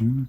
음.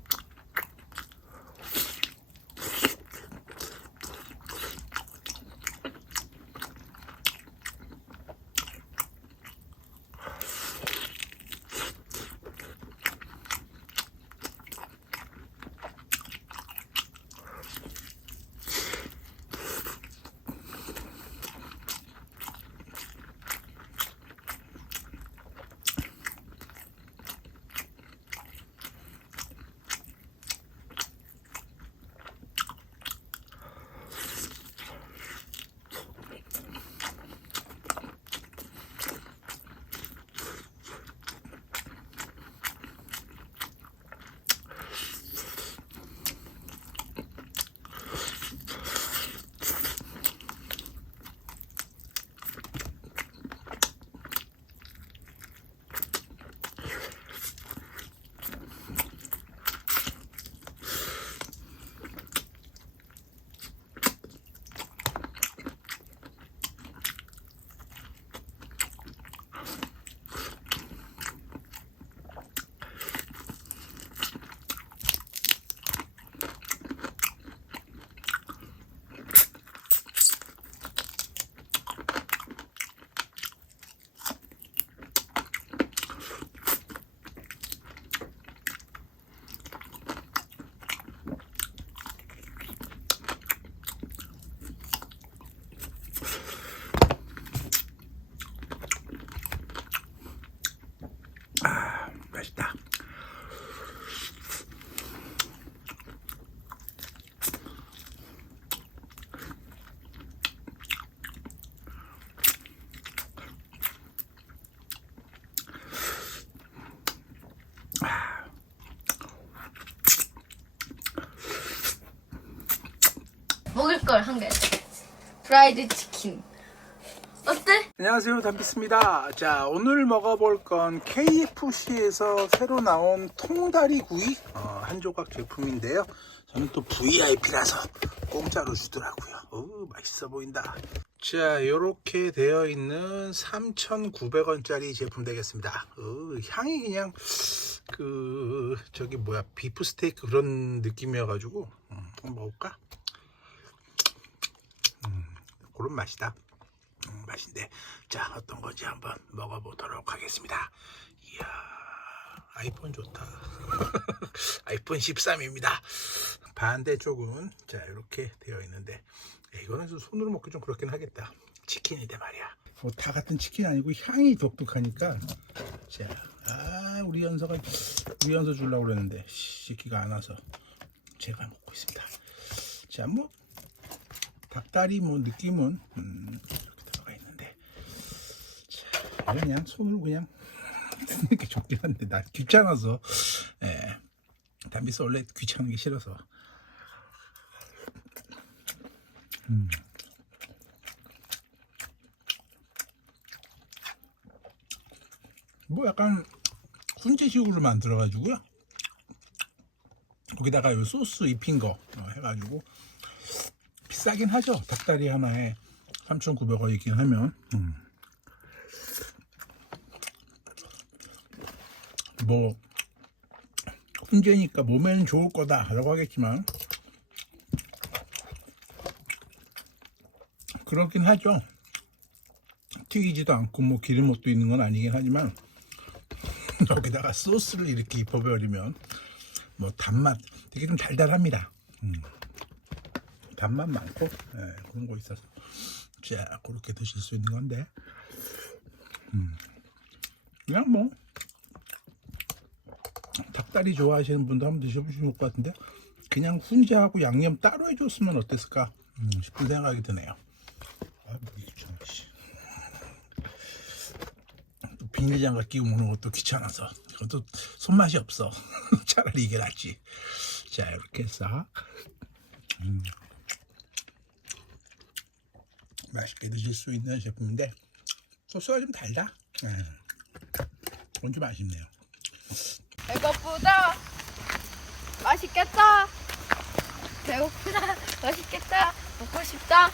걸 한 개. 프라이드 치킨. 어때? 안녕하세요 담비스입니다 자 오늘 먹어볼 건 KFC에서 새로 나온 통다리 구이 어, 한 조각 제품인데요 저는 또 VIP라서 공짜로 주더라고요 오 맛있어 보인다 자 이렇게 되어 있는 3,900원짜리 제품 되겠습니다 어, 향이 그냥 그 저기 뭐야 비프 스테이크 그런 느낌이어가지고 음, 한번 먹을까? 음, 그런 맛이다. 음, 맛인데. 자 어떤 건지 한번 먹어보도록 하겠습니다. 이야 아이폰 좋다. 아이폰 13입니다. 반대쪽은 자 이렇게 되어 있는데. 야, 이거는 좀 손으로 먹기 좀 그렇긴 하겠다. 치킨인데 말이야. 뭐 다 같은 치킨 아니고 향이 독특하니까. 자 아 우리 연서가 우리 연서 주려고 그랬는데. 시키가 안 와서 제가 먹고 있습니다. 자 뭐 닭다리 뭐 느낌은 음, 이렇게 들어가 있는데. 자, 그냥 손으로 그냥 쓰는 게 좋긴 한데 나 귀찮아서 예, 담비스 원래 귀찮은 게 싫어서. 음. 뭐 약간 훈제식으로 만들어 가지고요. 거기다가 요 소스 입힌 거 어, 해가지고. 비 싸긴 하죠. 닭다리 하나에 3,900원이긴 하면. 음. 뭐 훈제니까 몸에는 좋을 거다라고 하겠지만 그렇긴 하죠. 튀기지도 않고 뭐 기름옷도 있는 건 아니긴 하지만 여기다가 소스를 이렇게 입혀버리면 뭐 단맛 되게 좀 달달합니다. 단맛 많고 예, 그런 거 있어서 자 그렇게 드실 수 있는 건데. 음, 그냥 뭐 닭다리 좋아하시는 분도 한번 드셔보시면 좋을 것 같은데 그냥 훈제하고 양념 따로 해줬으면 어땠을까? 음, 싶은 생각이 드네요. 아, 비닐장갑 끼고 먹는 것도 귀찮아서. 그것도 손맛이 없어. 차라리 이게 낫지. 자 이렇게 싹 맛있게 드실 수 있는 제품인데 소스가 좀 달다. 예. 그건 좀 아쉽네요. 배고프다. 맛있겠다. 배고프다. 맛있겠다. 먹고 싶다.